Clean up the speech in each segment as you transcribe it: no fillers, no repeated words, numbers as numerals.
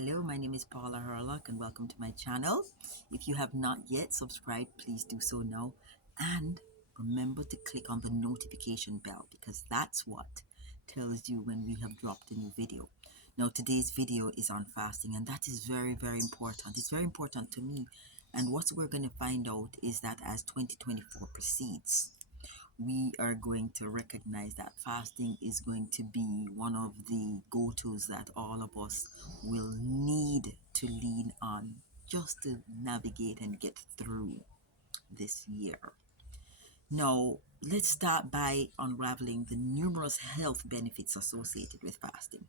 Hello, my name is Paula Herlock and welcome to my channel. If you have not yet subscribed, please do so now. And remember to click on the notification bell because that's what tells you when we have dropped a new video. Now, today's video is on fasting and that is very, very important. It's very important to me. And what we're going to find out is that as 2024 proceeds, we are going to recognize that fasting is going to be one of the go-tos that all of us will need to lean on just to navigate and get through this year. Now, let's start by unraveling the numerous health benefits associated with fasting.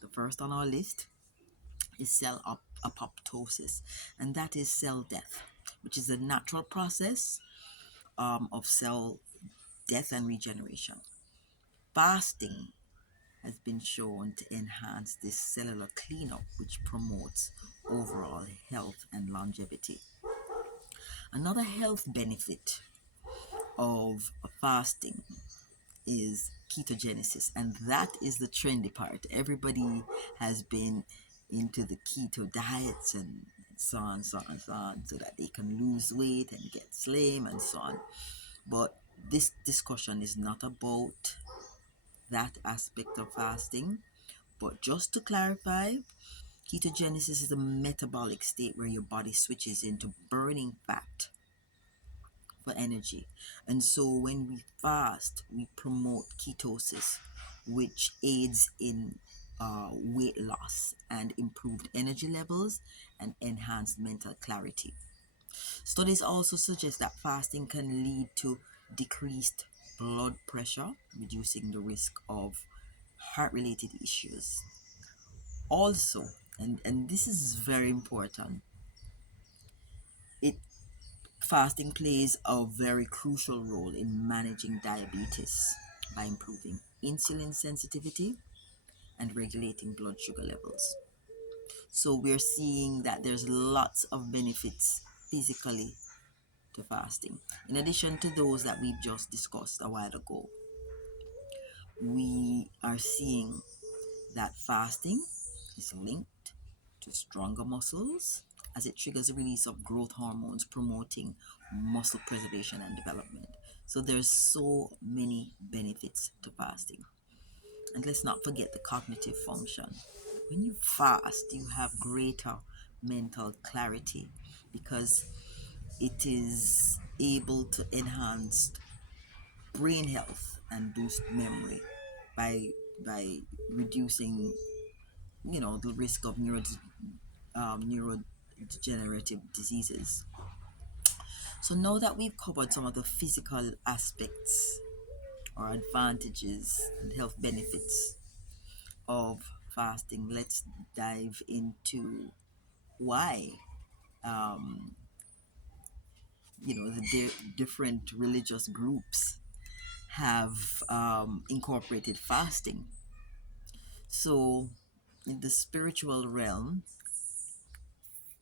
The first on our list is apoptosis, and that is cell death, which is a natural process of cell death and regeneration. Fasting has been shown to enhance this cellular cleanup, which promotes overall health and longevity. Another health benefit of fasting is ketogenesis, and that is the trendy part. Everybody has been into the keto diets and so on, so on, so on, so that they can lose weight and get slim and so on. But this discussion is not about that aspect of fasting. But just to clarify, ketogenesis is a metabolic state where your body switches into burning fat for energy. And so when we fast, we promote ketosis, which aids in weight loss and improved energy levels and enhanced mental clarity. Studies also suggest that fasting can lead to decreased blood pressure, reducing the risk of heart-related issues. Also, and this is very important, it fasting plays a very crucial role in managing diabetes by improving insulin sensitivity and regulating blood sugar levels. So we're seeing that there's lots of benefits physically to fasting. In addition to those that we've just discussed a while ago, we are seeing that fasting is linked to stronger muscles as it triggers the release of growth hormones promoting muscle preservation and development. So there's so many benefits to fasting. And let's not forget the cognitive function. When you fast, you have greater mental clarity because it is able to enhance brain health and boost memory by reducing the risk of neurodegenerative diseases. So now that we've covered some of the physical aspects or advantages and health benefits of fasting, let's dive into why the different religious groups have incorporated fasting. So in the spiritual realm,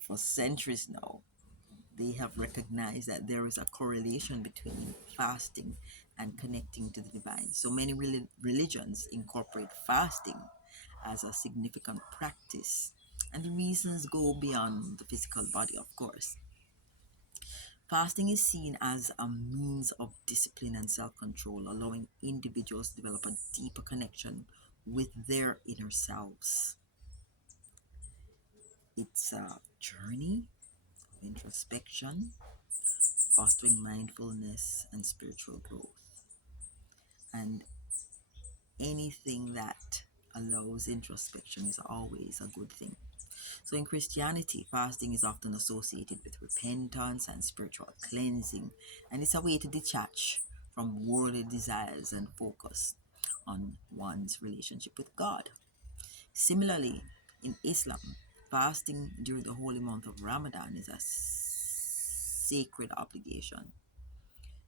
for centuries now, they have recognized that there is a correlation between fasting and connecting to the divine. So many religions incorporate fasting as a significant practice, and the reasons go beyond the physical body, of course. Fasting is seen as a means of discipline and self-control, allowing individuals to develop a deeper connection with their inner selves. It's a journey of introspection, fostering mindfulness and spiritual growth. And anything that allows introspection is always a good thing. So in Christianity, fasting is often associated with repentance and spiritual cleansing, and it's a way to detach from worldly desires and focus on one's relationship with God. Similarly, in Islam, fasting during the holy month of Ramadan is a sacred obligation.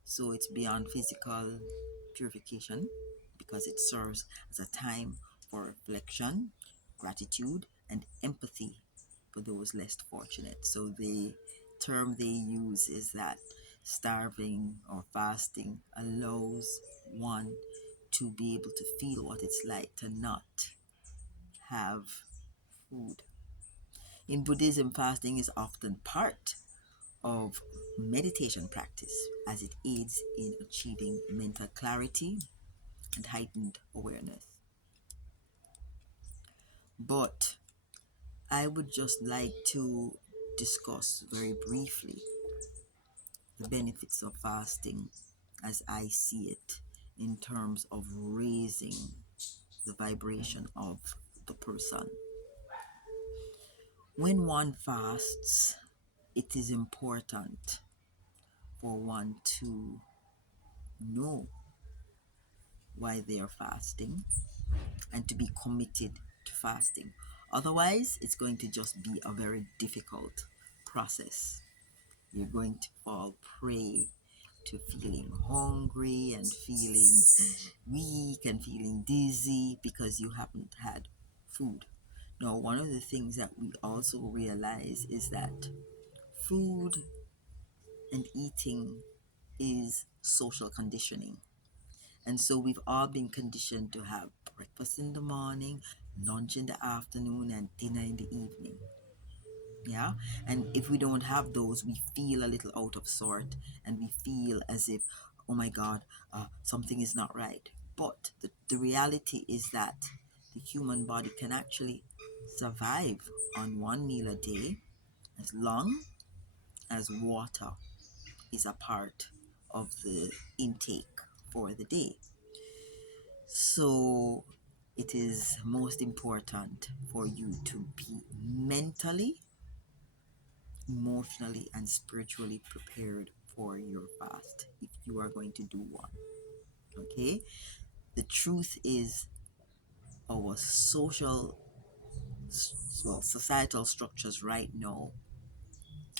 So it's beyond physical purification because it serves as a time for reflection, gratitude, and empathy for those less fortunate. So the term they use is that starving or fasting allows one to be able to feel what it's like to not have food. In Buddhism, fasting is often part of meditation practice as it aids in achieving mental clarity and heightened awareness. But I would just like to discuss very briefly the benefits of fasting as I see it in terms of raising the vibration of the person. When one fasts, it is important for one to know why they are fasting and to be committed to fasting. Otherwise, it's going to just be a very difficult process. You're going to fall prey to feeling hungry and feeling weak and feeling dizzy because you haven't had food. Now, one of the things that we also realize is that food and eating is social conditioning. And so we've all been conditioned to have breakfast in the morning, lunch in the afternoon, and dinner in the evening. Yeah. And if we don't have those, we feel a little out of sort and we feel as if, oh my God, something is not right. But the reality is that the human body can actually survive on one meal a day as long as water is a part of the intake for the day. So it is most important for you to be mentally, emotionally, and spiritually prepared for your fast if you are going to do one. Okay? The truth is, our societal structures right now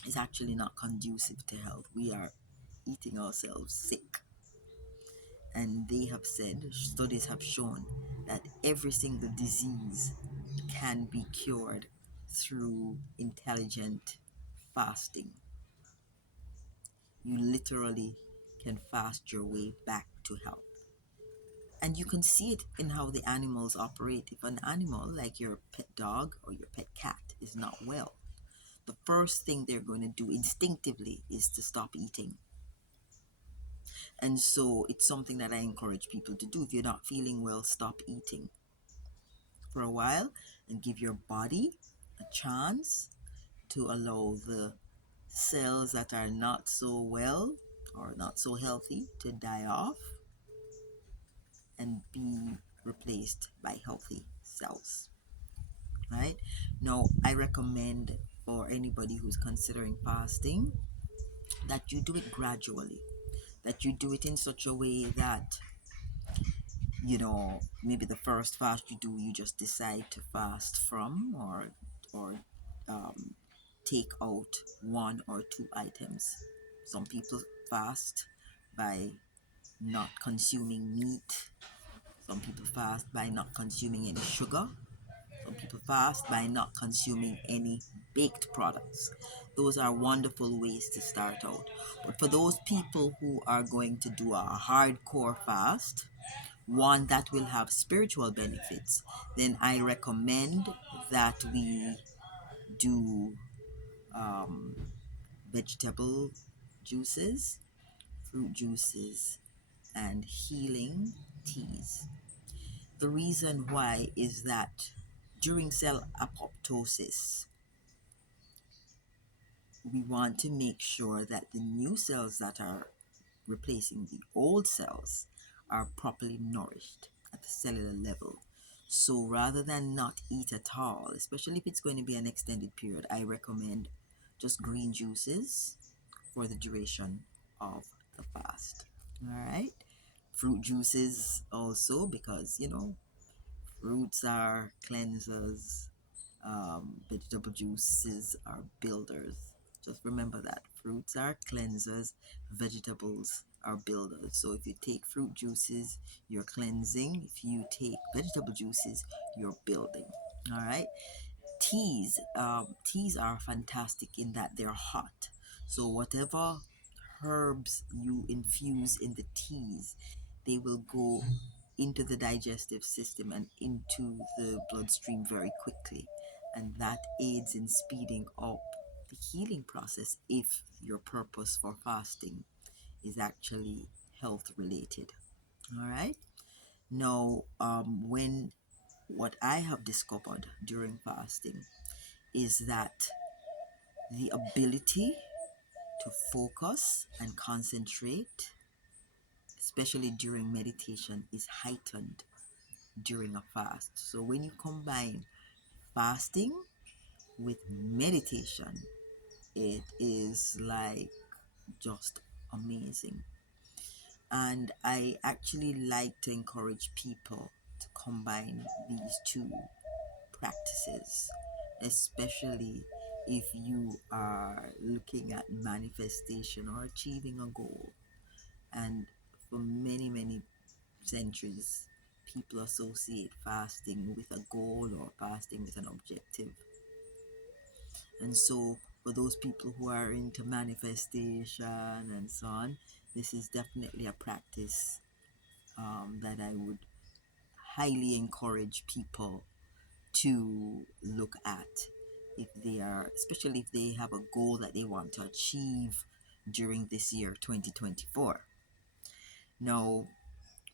is actually not conducive to health. We are eating ourselves sick. And they have said, studies have shown that every single disease can be cured through intelligent fasting. You literally can fast your way back to health. And you can see it in how the animals operate. If an animal like your pet dog or your pet cat is not well, the first thing they're going to do instinctively is to stop eating. And so it's something that I encourage people to do. If you're not feeling well, stop eating for a while and give your body a chance to allow the cells that are not so well or not so healthy to die off and be replaced by healthy cells. Right? Now, I recommend for anybody who's considering fasting that you do it gradually, that you do it in such a way that, maybe the first fast you do, you just decide to fast from or take out one or two items. Some people fast by not consuming meat. Some people fast by not consuming any sugar. Some people fast by not consuming any baked products. Those are wonderful ways to start out. But for those people who are going to do a hardcore fast, one that will have spiritual benefits, then I recommend that we do vegetable juices, fruit juices, and healing teas. The reason why is that during cell apoptosis, we want to make sure that the new cells that are replacing the old cells are properly nourished at the cellular level. So rather than not eat at all, especially if it's going to be an extended period, I recommend just green juices for the duration of the fast. All right. Fruit juices also, because fruits are cleansers, vegetable juices are builders. Just remember that fruits are cleansers, vegetables are builders. So if you take fruit juices, you're cleansing. If you take vegetable juices, you're building. All right. Teas are fantastic in that they're hot. So whatever herbs you infuse in the teas, they will go into the digestive system and into the bloodstream very quickly. and that aids in speeding up the healing process if your purpose for fasting is actually health related. All right. Now, when what I have discovered during fasting is that the ability to focus and concentrate, especially during meditation, is heightened during a fast. So when you combine fasting with meditation, it is like just amazing. And I actually like to encourage people to combine these two practices, especially if you are looking at manifestation or achieving a goal. And for many, many centuries, people associate fasting with a goal or fasting with an objective. And so, for those people who are into manifestation and so on, this is definitely a practice that I would highly encourage people to look at if they are, especially if they have a goal that they want to achieve during this year 2024. Now,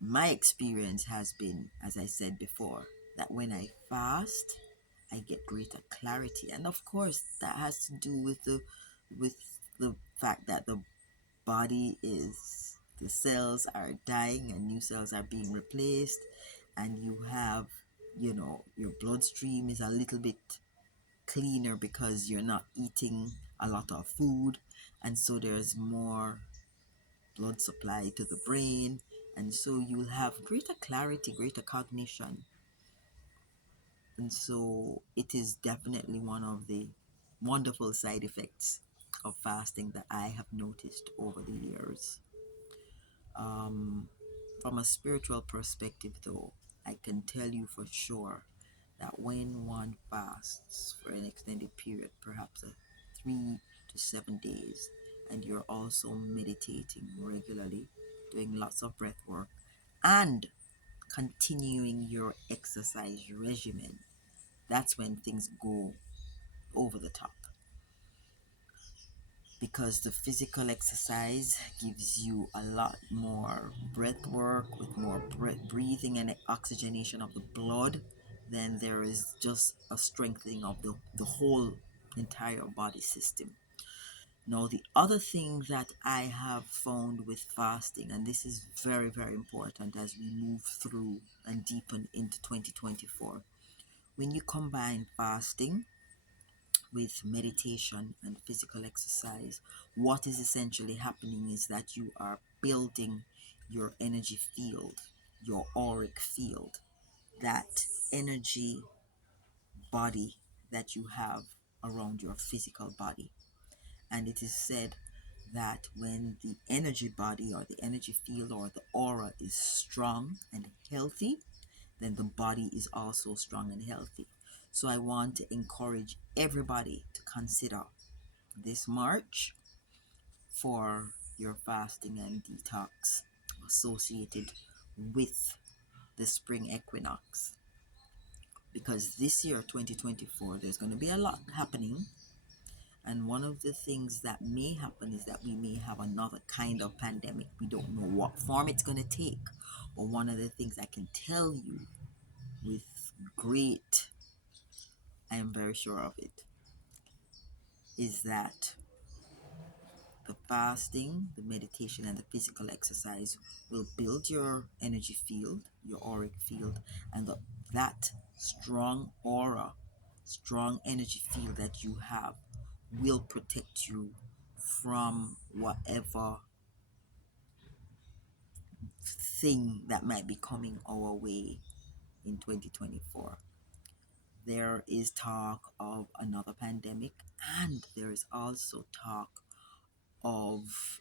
my experience has been, as I said before, that when I fast, I get greater clarity, and of course, that has to do with the fact that the cells are dying and new cells are being replaced, and you have, your bloodstream is a little bit cleaner because you're not eating a lot of food, and so there's more blood supply to the brain, and so you'll have greater clarity, greater cognition. And so it is definitely one of the wonderful side effects of fasting that I have noticed over the years. um, from a spiritual perspective, though, I can tell you for sure that when one fasts for an extended period, perhaps 3 to 7 days, and you're also meditating regularly, doing lots of breath work, and continuing your exercise regimen, that's when things go over the top. Because the physical exercise gives you a lot more breath work with more breathing and oxygenation of the blood, then there is just a strengthening of the whole entire body system. Now, the other thing that I have found with fasting, and this is very, very important as we move through and deepen into 2024, when you combine fasting with meditation and physical exercise, what is essentially happening is that you are building your energy field, your auric field, that energy body that you have around your physical body. And it is said that when the energy body or the energy field or the aura is strong and healthy, then the body is also strong and healthy. So I want to encourage everybody to consider this March for your fasting and detox associated with the spring equinox. Because this year, 2024, there's going to be a lot happening. And one of the things that may happen is that we may have another kind of pandemic. We don't know what form it's going to take. But one of the things I can tell you with great, I am very sure of it, is that the fasting, the meditation, and the physical exercise will build your energy field, your auric field, and that strong aura, strong energy field that you have will protect you from whatever thing that might be coming our way in 2024. There is talk of another pandemic, and there is also talk of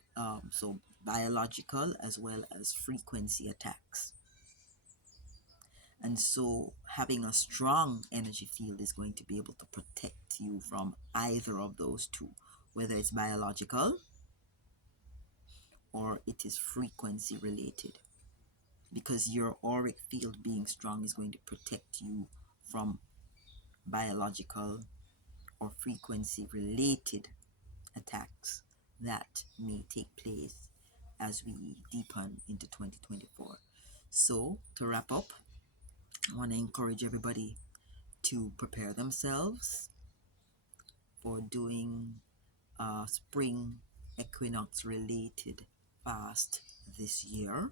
so biological as well as frequency attacks. And so having a strong energy field is going to be able to protect you from either of those two, whether it's biological or it is frequency related, because your auric field being strong is going to protect you from biological or frequency related attacks that may take place as we deepen into 2024. So, to wrap up, I want to encourage everybody to prepare themselves for doing a spring equinox related fast this year.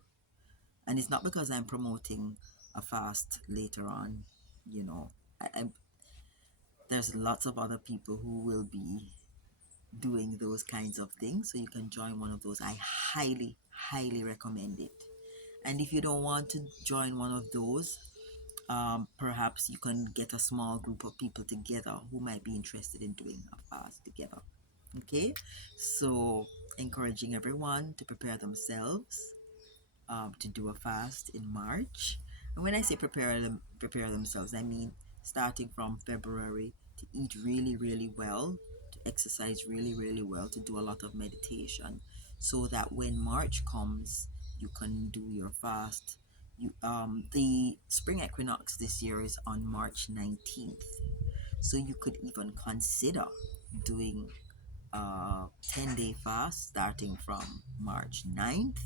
And it's not because I'm promoting a fast later on, you know. There's lots of other people who will be doing those kinds of things, so you can join one of those. I highly recommend it. And if you don't want to join one of those, perhaps you can get a small group of people together who might be interested in doing a fast together. Okay, so encouraging everyone to prepare themselves to do a fast in March. And when I say prepare themselves, I mean starting from February to eat really well, to exercise really well, to do a lot of meditation, so that when March comes, you can do your fast. The spring equinox this year is on March 19th, so you could even consider doing a 10-day fast starting from March 9th,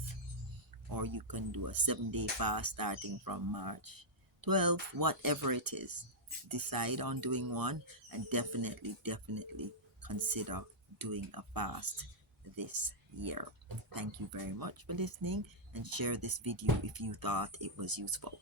or you can do a 7-day fast starting from March 12th, whatever it is. Decide on doing one, and definitely consider doing a fast this year. Thank you very much for listening, and share this video if you thought it was useful.